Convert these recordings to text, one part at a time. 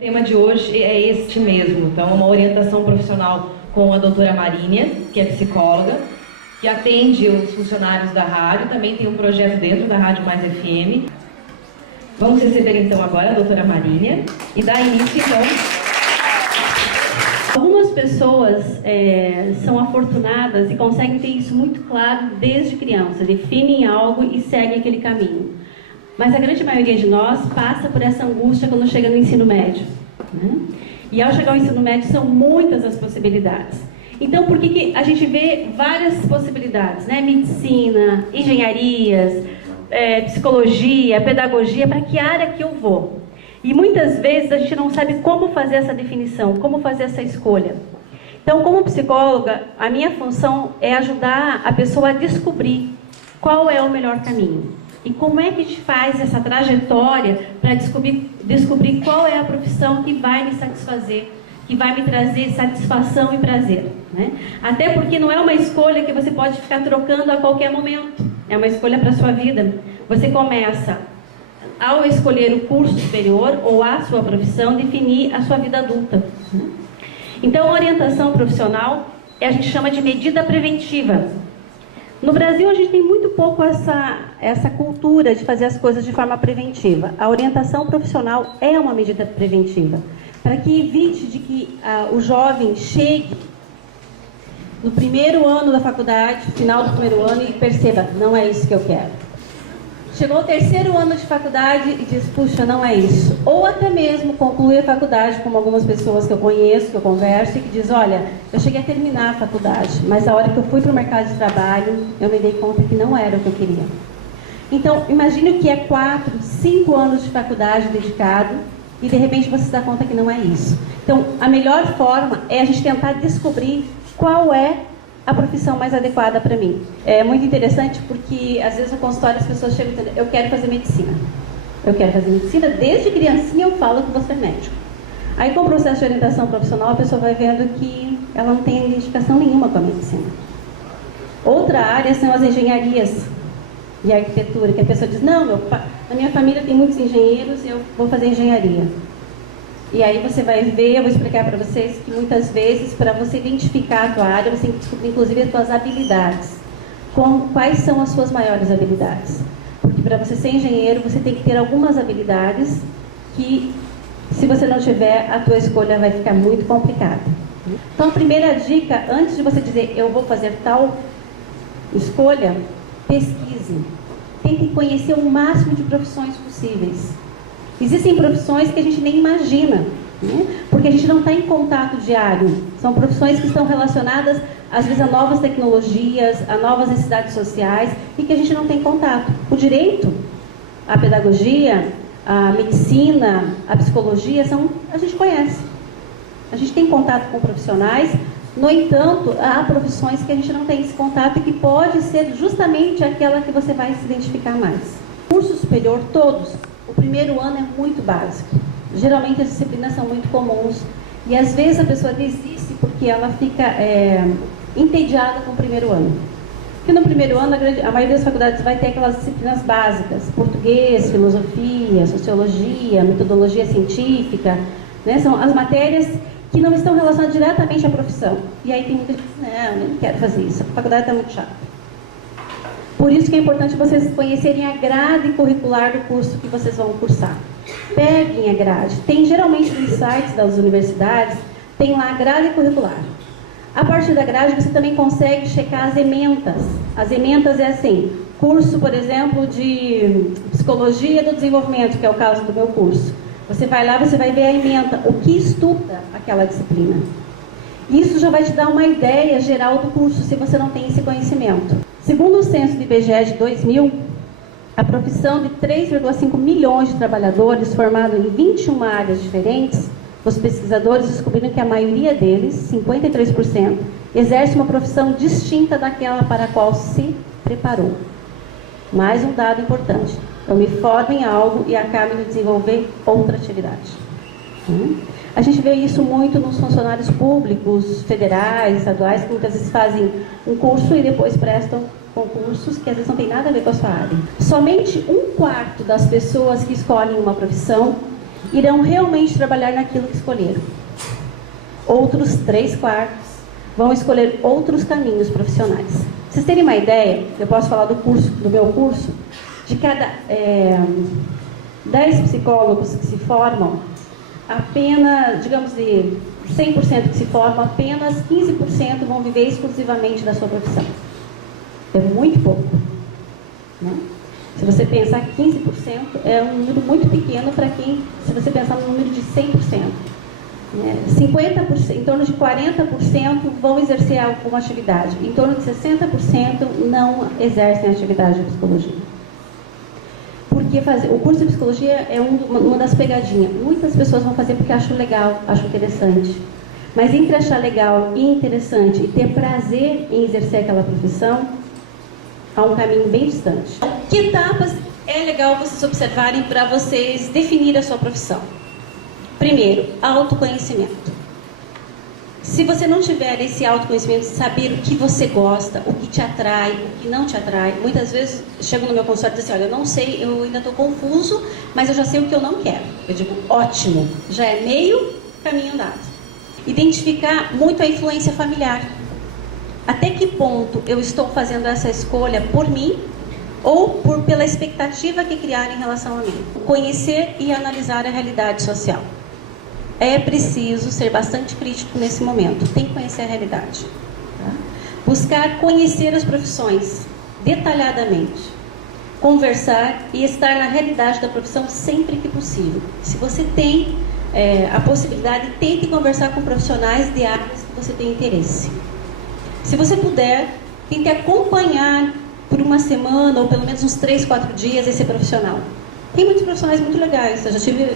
O tema de hoje é este mesmo, então uma orientação profissional com a doutora Marínia, que é psicóloga, que atende os funcionários da rádio, também tem um projeto dentro da Rádio Mais FM. Vamos receber então agora a doutora Marínia e dar início então. Algumas pessoas são afortunadas e conseguem ter isso muito claro desde criança, definem algo e seguem aquele caminho. Mas a grande maioria de nós passa por essa angústia quando chega no ensino médio, né? E ao chegar ao ensino médio são muitas as possibilidades. Então por que a gente vê várias possibilidades, né? Medicina, engenharias, psicologia, pedagogia, para que área que eu vou? E muitas vezes a gente não sabe como fazer essa definição, como fazer essa escolha. Então, como psicóloga, a minha função é ajudar a pessoa a descobrir qual é o melhor caminho. E como é que a gente faz essa trajetória para descobrir qual é a profissão que vai me satisfazer, que vai me trazer satisfação e prazer, né? Até porque não é uma escolha que você pode ficar trocando a qualquer momento. É uma escolha para a sua vida. Você começa, ao escolher o curso superior ou a sua profissão, definir a sua vida adulta. Então, a orientação profissional a gente chama de medida preventiva. No Brasil, a gente tem muito pouco essa cultura de fazer as coisas de forma preventiva. A orientação profissional é uma medida preventiva, para que evite de que o jovem chegue no primeiro ano da faculdade, final do primeiro ano, e perceba, não é isso que eu quero. Chegou ao terceiro ano de faculdade e diz, puxa, não é isso. Ou até mesmo conclui a faculdade, como algumas pessoas que eu conheço, que eu converso, e que diz, olha, eu cheguei a terminar a faculdade, mas a hora que eu fui para o mercado de trabalho, eu me dei conta que não era o que eu queria. Então, imagine o que é 4, 5 anos de faculdade dedicado, e de repente você se dá conta que não é isso. Então, a melhor forma é a gente tentar descobrir qual é a profissão mais adequada para mim. É muito interessante porque, às vezes, no consultório as pessoas chegam e dizem, eu quero fazer medicina. Eu quero fazer medicina, desde criancinha eu falo que você é médico. Aí, com o processo de orientação profissional, a pessoa vai vendo que ela não tem identificação nenhuma com a medicina. Outra área são as engenharias e a arquitetura, que a pessoa diz, não, na minha família tem muitos engenheiros e eu vou fazer engenharia. E aí você vai ver, eu vou explicar para vocês que muitas vezes, para você identificar a tua área, você tem que descobrir inclusive as tuas habilidades. Quais são as suas maiores habilidades? Porque para você ser engenheiro, você tem que ter algumas habilidades que, se você não tiver, a tua escolha vai ficar muito complicada. Então, a primeira dica, antes de você dizer, eu vou fazer tal escolha, pesquise. Tente conhecer o máximo de profissões possíveis. Existem profissões que a gente nem imagina, né? Porque a gente não está em contato diário. São profissões que estão relacionadas, às vezes, a novas tecnologias, a novas necessidades sociais, e que a gente não tem contato. O direito, a pedagogia, a medicina, a psicologia, a gente conhece. A gente tem contato com profissionais, no entanto, há profissões que a gente não tem esse contato e que pode ser justamente aquela que você vai se identificar mais. Curso superior, todos. O primeiro ano é muito básico. Geralmente as disciplinas são muito comuns. E às vezes a pessoa desiste porque ela fica entediada com o primeiro ano. Porque no primeiro ano a maioria das faculdades vai ter aquelas disciplinas básicas. Português, filosofia, sociologia, metodologia científica, né? São as matérias que não estão relacionadas diretamente à profissão. E aí tem muita gente que diz, não, eu não quero fazer isso. A faculdade está muito chata. Por isso que é importante vocês conhecerem a grade curricular do curso que vocês vão cursar. Peguem a grade. Tem geralmente nos sites das universidades, tem lá a grade curricular. A partir da grade você também consegue checar as ementas. As ementas é assim, curso, por exemplo, de psicologia do desenvolvimento, que é o caso do meu curso. Você vai lá, você vai ver a ementa, o que estuda aquela disciplina. Isso já vai te dar uma ideia geral do curso, se você não tem esse conhecimento. Segundo o censo do IBGE de 2000, a profissão de 3,5 milhões de trabalhadores, formados em 21 áreas diferentes, os pesquisadores descobriram que a maioria deles, 53%, exerce uma profissão distinta daquela para a qual se preparou. Mais um dado importante. Eu me formo em algo e acabo de desenvolver outra atividade. A gente vê isso muito nos funcionários públicos, federais, estaduais, que muitas vezes fazem um curso e depois prestam concursos que às vezes não tem nada a ver com a sua área. Somente 1/4 das pessoas que escolhem uma profissão irão realmente trabalhar naquilo que escolheram. Outros 3/4 vão escolher outros caminhos profissionais. Pra vocês terem uma ideia, eu posso falar do meu curso, de cada 10 psicólogos que se formam, apenas, digamos de 100% que se formam, apenas 15% vão viver exclusivamente da sua profissão. É muito pouco, né? Se você pensar que 15% é um número muito pequeno para quem, se você pensar no número de 100%. 50%, em torno de 40% vão exercer alguma atividade, em torno de 60% não exercem atividade de psicologia. Porque o curso de psicologia é uma das pegadinhas. Muitas pessoas vão fazer porque acham legal, acham interessante. Mas entre achar legal e interessante e ter prazer em exercer aquela profissão, há um caminho bem distante. Que etapas é legal vocês observarem para vocês definir a sua profissão? Primeiro, autoconhecimento. Se você não tiver esse autoconhecimento, saber o que você gosta, o que te atrai, o que não te atrai, muitas vezes chego no meu consultório e digo assim, olha, eu não sei, eu ainda estou confuso, mas eu já sei o que eu não quero. Eu digo, ótimo, já é meio caminho andado. Identificar muito a influência familiar. Até que ponto eu estou fazendo essa escolha por mim ou pela expectativa que criaram em relação a mim? Conhecer e analisar a realidade social. É preciso ser bastante crítico nesse momento. Tem que conhecer a realidade. Tá? Buscar conhecer as profissões detalhadamente. Conversar e estar na realidade da profissão sempre que possível. Se você tem a possibilidade, tente conversar com profissionais de áreas que você tem interesse. Se você puder, tente acompanhar por uma semana ou pelo menos uns 3-4 dias esse profissional. Tem muitos profissionais muito legais. Eu já tive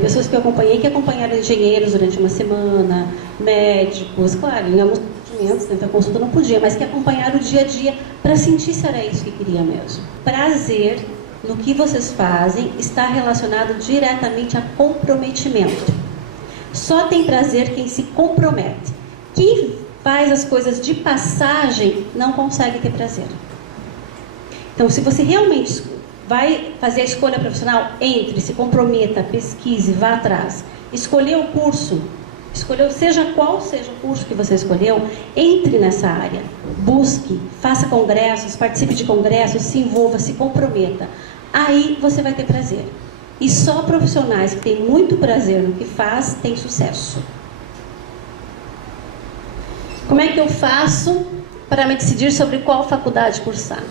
pessoas que eu acompanhei que acompanharam engenheiros durante uma semana, médicos, claro, em alguns atendimentos, dentro da consulta não podia, mas que acompanharam o dia a dia para sentir se era isso que queria mesmo. Prazer no que vocês fazem está relacionado diretamente a comprometimento. Só tem prazer quem se compromete. Quem faz as coisas de passagem não consegue ter prazer. Então, se você realmente vai fazer a escolha profissional, entre, se comprometa, pesquise, vá atrás. Escolher o curso, seja qual seja o curso que você escolheu, entre nessa área. Busque, faça congressos, participe de congressos, se envolva, se comprometa. Aí você vai ter prazer. E só profissionais que têm muito prazer no que faz, têm sucesso. Como é que eu faço para me decidir sobre qual faculdade cursar?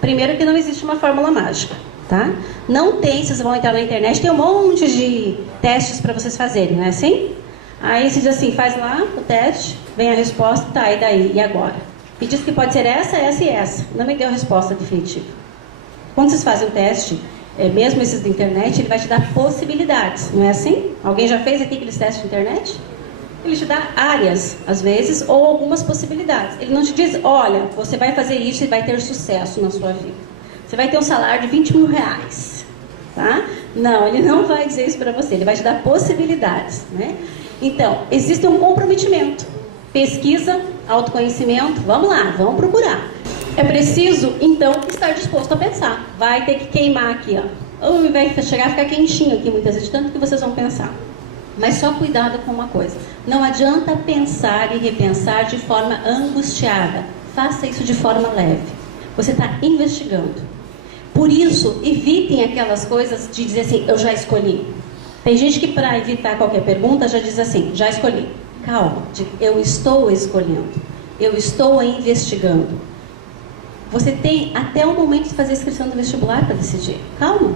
Primeiro que não existe uma fórmula mágica, tá? Não tem, vocês vão entrar na internet, tem um monte de testes para vocês fazerem, não é assim? Aí você diz assim, faz lá o teste, vem a resposta, tá, e daí? E agora? E diz que pode ser essa, essa e essa. Não me deu a resposta definitiva. Quando vocês fazem o teste, mesmo esses da internet, ele vai te dar possibilidades, não é assim? Alguém já fez aqui aqueles testes de internet? Ele te dá áreas, às vezes, ou algumas possibilidades. Ele não te diz, olha, você vai fazer isso e vai ter sucesso na sua vida. Você vai ter um salário de 20 mil reais. Tá? Não, ele não vai dizer isso para você. Ele vai te dar possibilidades. Né? Então, existe um comprometimento. Pesquisa, autoconhecimento, vamos lá, vamos procurar. É preciso, então, estar disposto a pensar. Vai ter que queimar aqui, ó. Ou vai chegar a ficar quentinho aqui, muitas vezes, tanto que vocês vão pensar. Mas só cuidado com uma coisa. Não adianta pensar e repensar de forma angustiada. Faça isso de forma leve. Você está investigando. Por isso, evitem aquelas coisas de dizer assim, eu já escolhi. Tem gente que para evitar qualquer pergunta já diz assim, já escolhi. Calma, eu estou escolhendo. Eu estou investigando. Você tem até o momento de fazer a inscrição do vestibular para decidir. Calma.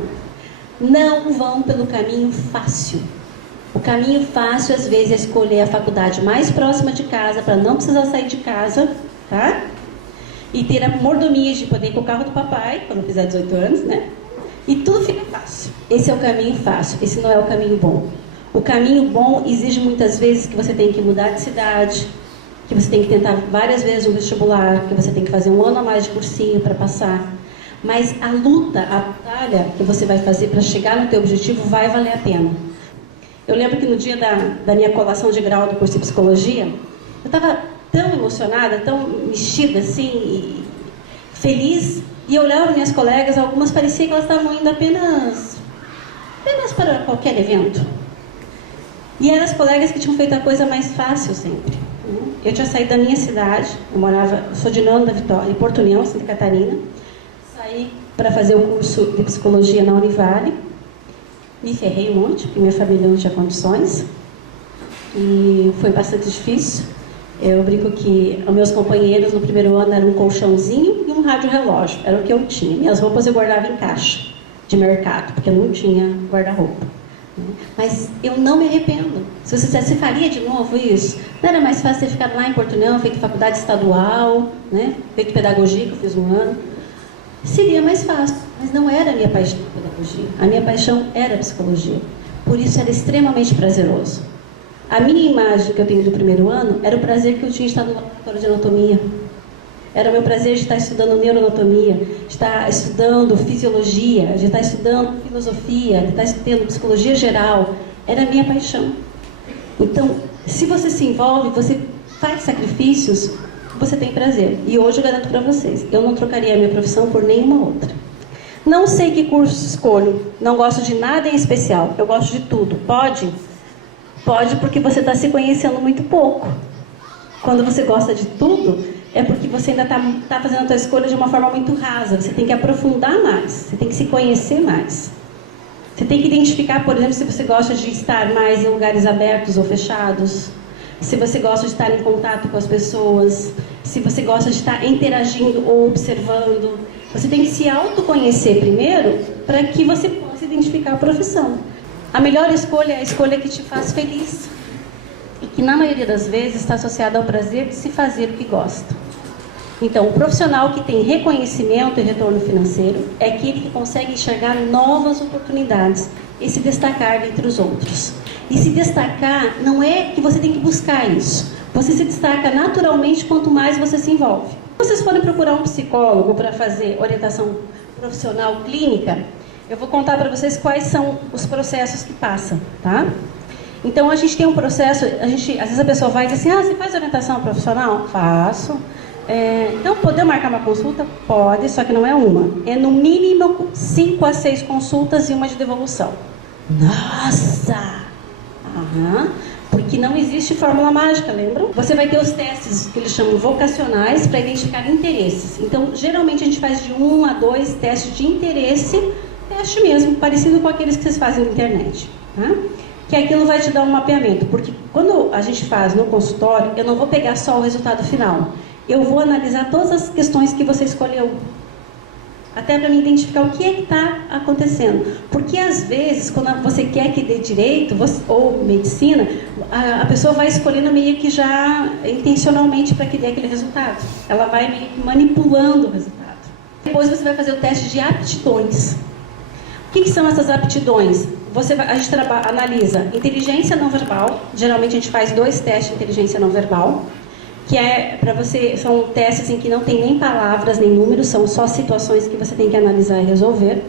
Não vão pelo caminho fácil. O caminho fácil, às vezes, é escolher a faculdade mais próxima de casa, para não precisar sair de casa, tá? E ter a mordomia de poder ir com o carro do papai, quando fizer 18 anos, né? E tudo fica fácil. Esse é o caminho fácil, esse não é o caminho bom. O caminho bom exige muitas vezes que você tem que mudar de cidade, que você tem que tentar várias vezes um vestibular, que você tem que fazer um ano a mais de cursinho para passar. Mas a luta, a batalha que você vai fazer para chegar no teu objetivo vai valer a pena. Eu lembro que no dia da minha colação de grau do curso de psicologia, eu estava tão emocionada, tão mexida assim, feliz, e eu olhava minhas colegas, algumas parecia que elas estavam indo apenas mas para qualquer evento. E eram as colegas que tinham feito a coisa mais fácil sempre. Eu tinha saído da minha cidade, eu sou de Nando da Vitória, em Porto União, Santa Catarina. Saí para fazer o curso de psicologia na Univale. Me ferrei um monte, porque minha família não tinha condições. E foi bastante difícil. Eu brinco que os meus companheiros no primeiro ano eram um colchãozinho e um rádio-relógio. Era o que eu tinha. Minhas roupas eu guardava em caixa de mercado, porque eu não tinha guarda-roupa. Mas eu não me arrependo. Se você dissesse, você faria de novo isso? Não era mais fácil ter ficado lá em Porto União, feito faculdade estadual, né? Feito pedagogia, que eu fiz um ano? Seria mais fácil, mas não era a minha paixão a pedagogia. A minha paixão era a psicologia. Por isso era extremamente prazeroso. A minha imagem que eu tenho do primeiro ano era o prazer que eu tinha de estar no laboratório de anatomia. Era o meu prazer de estar estudando neuroanatomia, de estar estudando fisiologia, de estar estudando filosofia, de estar estudando psicologia geral. Era a minha paixão. Então, se você se envolve, você faz sacrifícios, você tem prazer. E hoje eu garanto para vocês, eu não trocaria a minha profissão por nenhuma outra. Não sei que curso escolho, não gosto de nada em especial, eu gosto de tudo. Pode? Pode, porque você está se conhecendo muito pouco. Quando você gosta de tudo, é porque você ainda está fazendo a sua escolha de uma forma muito rasa. Você tem que aprofundar mais, você tem que se conhecer mais. Você tem que identificar, por exemplo, se você gosta de estar mais em lugares abertos ou fechados, se você gosta de estar em contato com as pessoas, se você gosta de estar interagindo ou observando. Você tem que se autoconhecer primeiro para que você possa identificar a profissão. A melhor escolha é a escolha que te faz feliz e que, na maioria das vezes, está associada ao prazer de se fazer o que gosta. Então, o profissional que tem reconhecimento e retorno financeiro é aquele que consegue enxergar novas oportunidades e se destacar dentre os outros. E se destacar não é que você tem que buscar isso. Você se destaca naturalmente quanto mais você se envolve. Vocês podem procurar um psicólogo para fazer orientação profissional clínica. Eu vou contar para vocês quais são os processos que passam, tá? Então, a gente tem um processo, às vezes a pessoa vai e diz assim, você faz orientação profissional? Faço. Então, poder marcar uma consulta? Pode, só que não é uma. É no mínimo 5 a 6 consultas e uma de devolução. Nossa! Porque não existe fórmula mágica, lembram? Você vai ter os testes que eles chamam vocacionais para identificar interesses. Então, geralmente a gente faz de 1 a 2 testes de interesse, teste mesmo, parecido com aqueles que vocês fazem na internet, tá? Que aquilo vai te dar um mapeamento, porque quando a gente faz no consultório, eu não vou pegar só o resultado final. Eu vou analisar todas as questões que você escolheu, até para me identificar o que é que está acontecendo. Porque às vezes, quando você quer que dê direito ou medicina, a pessoa vai escolhendo meio que já intencionalmente para que dê aquele resultado. Ela vai meio que manipulando o resultado. Depois você vai fazer o teste de aptidões. O que são essas aptidões? A gente analisa inteligência não verbal. Geralmente a gente faz 2 testes de inteligência não verbal, que é para você, são testes em que não tem nem palavras nem números, são só situações que você tem que analisar e resolver.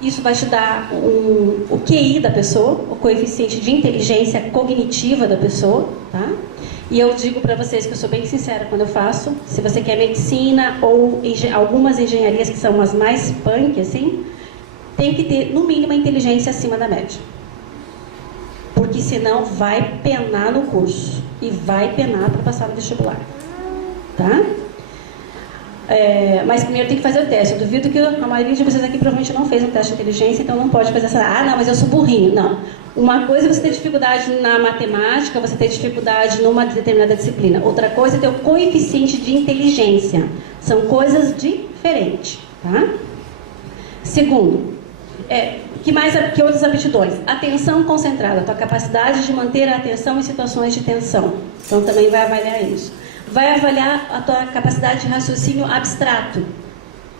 Isso vai te dar o QI da pessoa, o coeficiente de inteligência cognitiva da pessoa, tá? E eu digo para vocês que eu sou bem sincera quando eu faço. Se você quer medicina ou algumas engenharias que são as mais punk, assim, tem que ter, no mínimo, a inteligência acima da média. Porque senão vai penar no curso. E vai penar para passar no vestibular. Tá? Mas primeiro tem que fazer o teste. Eu duvido que a maioria de vocês aqui provavelmente não fez um teste de inteligência, então não pode fazer essa... não, mas eu sou burrinho. Não. Uma coisa é você ter dificuldade na matemática, você ter dificuldade numa determinada disciplina. Outra coisa é ter o coeficiente de inteligência. São coisas diferentes. Tá? Segundo, que outras aptidões? Atenção concentrada, a tua capacidade de manter a atenção em situações de tensão. Então também vai avaliar isso. Vai avaliar a tua capacidade de raciocínio abstrato,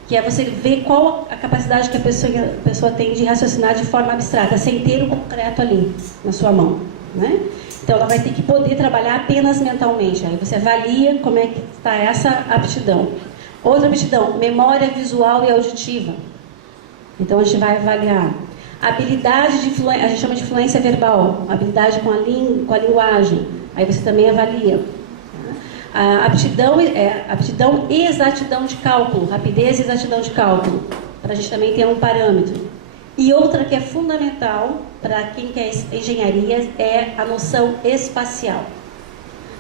que é você ver qual a capacidade que a pessoa tem de raciocinar de forma abstrata, sem ter o concreto ali na sua mão, né? Então ela vai ter que poder trabalhar apenas mentalmente. Aí você avalia como é que está essa aptidão. Outra aptidão, memória visual e auditiva. Então a gente vai avaliar habilidade de fluência, a gente chama de fluência verbal, habilidade com a linguagem. Aí você também avalia. A aptidão e exatidão de cálculo, rapidez e exatidão de cálculo, para a gente também ter um parâmetro. E outra que é fundamental para quem quer engenharia é a noção espacial.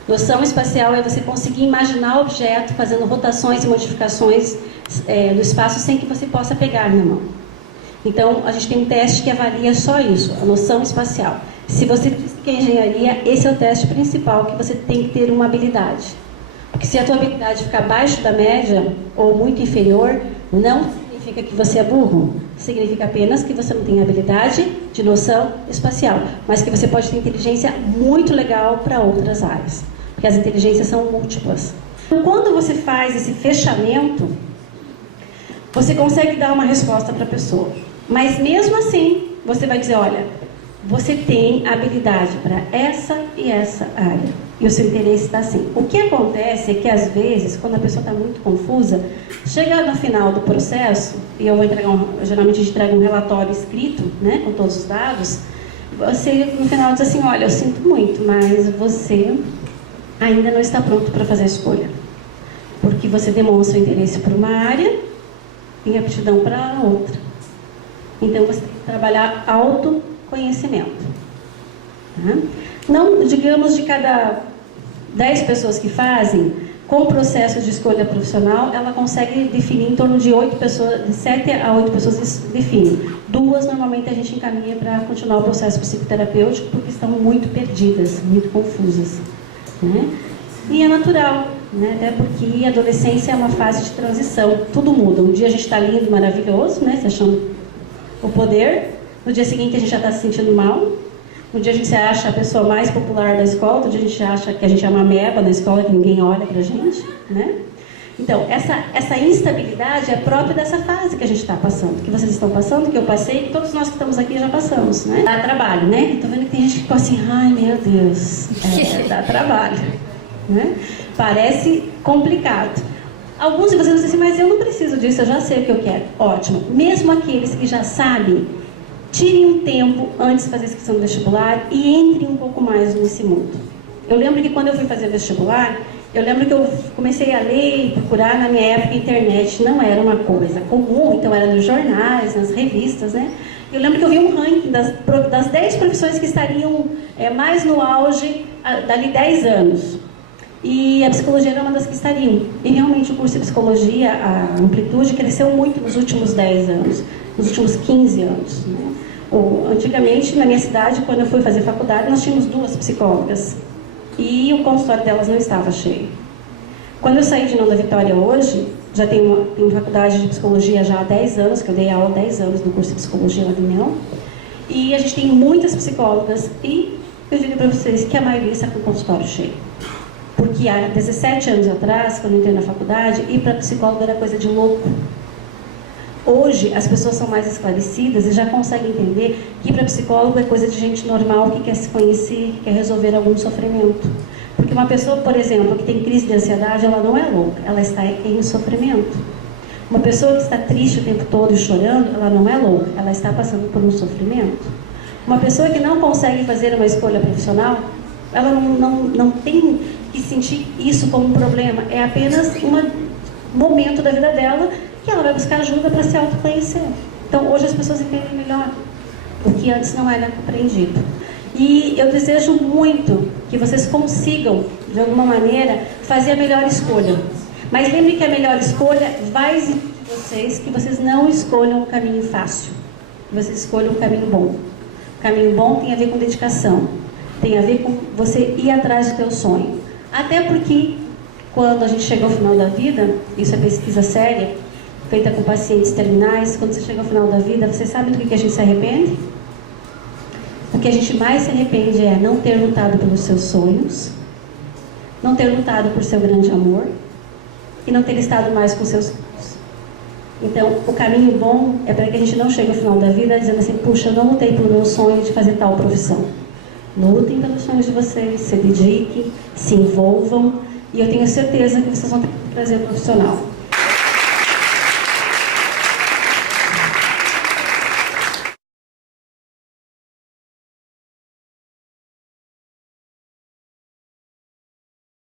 Noção espacial é você conseguir imaginar o objeto fazendo rotações e modificações no espaço sem que você possa pegar na mão. Então, a gente tem um teste que avalia só isso, a noção espacial. Se você diz que é engenharia, esse é o teste principal, que você tem que ter uma habilidade. Porque se a tua habilidade ficar abaixo da média ou muito inferior, não significa que você é burro. Significa apenas que você não tem habilidade de noção espacial, mas que você pode ter inteligência muito legal para outras áreas. Porque as inteligências são múltiplas. Quando você faz esse fechamento, você consegue dar uma resposta para a pessoa. Mas mesmo assim, você vai dizer, olha, você tem habilidade para essa e essa área. E o seu interesse está assim. O que acontece é que, às vezes, quando a pessoa está muito confusa, chega no final do processo, e eu vou entregar geralmente a gente entrega um relatório escrito, né, com todos os dados, você no final diz assim, olha, eu sinto muito, mas você ainda não está pronto para fazer a escolha. Porque você demonstra interesse por uma área e aptidão para outra. Então, você tem que trabalhar autoconhecimento. Tá? Não, digamos, de cada 10 pessoas que fazem, com o processo de escolha profissional, ela consegue definir em torno de 8 pessoas, de 7 a 8 pessoas definem. 2, normalmente, a gente encaminha para continuar o processo psicoterapêutico, porque estão muito perdidas, muito confusas. Né? E é natural, né? Até porque a adolescência é uma fase de transição, tudo muda. Um dia a gente está lindo, maravilhoso, né? Se achando o poder, no dia seguinte a gente já está se sentindo mal, no dia a gente se acha a pessoa mais popular da escola, no dia a gente acha que a gente é uma ameba na escola, que ninguém olha pra gente, né? Então, essa instabilidade é própria dessa fase que a gente está passando, que vocês estão passando, que eu passei, que todos nós que estamos aqui já passamos, né? Dá trabalho, né? Estou vendo que tem gente que ficou assim, ai meu Deus, dá trabalho, né? Parece complicado. Alguns de vocês vão dizer assim, mas eu não preciso disso, eu já sei o que eu quero. Ótimo. Mesmo aqueles que já sabem, tirem um tempo antes de fazer a inscrição do vestibular e entrem um pouco mais nesse mundo. Eu lembro que quando eu fui fazer vestibular, eu lembro que eu comecei a ler e procurar. Na minha época, a internet não era uma coisa comum, então era nos jornais, nas revistas, né? Eu lembro que eu vi um ranking das 10 profissões que estariam mais no auge dali 10 anos. E a psicologia era uma das que estariam. E realmente o curso de psicologia, a amplitude, cresceu muito nos últimos 10 anos, nos últimos 15 anos. Né? Antigamente, na minha cidade, quando eu fui fazer faculdade, nós tínhamos 2 psicólogas. E o consultório delas não estava cheio. Quando eu saí de Não da Vitória hoje, já tenho faculdade de psicologia já há 10 anos, que eu dei aula há 10 anos no curso de psicologia lá do União. E a gente tem muitas psicólogas e eu digo para vocês que a maioria está com o consultório cheio. Porque há 17 anos atrás, quando eu entrei na faculdade, ir para psicólogo era coisa de louco. Hoje, as pessoas são mais esclarecidas e já conseguem entender que ir para psicólogo é coisa de gente normal que quer se conhecer, que quer resolver algum sofrimento. Porque uma pessoa, por exemplo, que tem crise de ansiedade, ela não é louca, ela está em sofrimento. Uma pessoa que está triste o tempo todo e chorando, ela não é louca, ela está passando por um sofrimento. Uma pessoa que não consegue fazer uma escolha profissional, ela não tem que sentir isso como um problema, é apenas um momento da vida dela que ela vai buscar ajuda para se autoconhecer. Então, hoje as pessoas entendem melhor, o que antes não era compreendido. E eu desejo muito que vocês consigam, de alguma maneira, fazer a melhor escolha. Mas lembre que a melhor escolha vai exigir de vocês que vocês não escolham um caminho fácil, que vocês escolham um caminho bom. O caminho bom tem a ver com dedicação, tem a ver com você ir atrás do teu sonho. Até porque, quando a gente chega ao final da vida, isso é pesquisa séria, feita com pacientes terminais, quando você chega ao final da vida, você sabe do que a gente se arrepende? O que a gente mais se arrepende é não ter lutado pelos seus sonhos, não ter lutado por seu grande amor e não ter estado mais com seus filhos. Então, o caminho bom é para que a gente não chegue ao final da vida dizendo assim, puxa, eu não lutei pelo meu sonho de fazer tal profissão. Lutem pelos sonhos de vocês, se dediquem, se envolvam e eu tenho certeza que vocês vão ter um prazer profissional.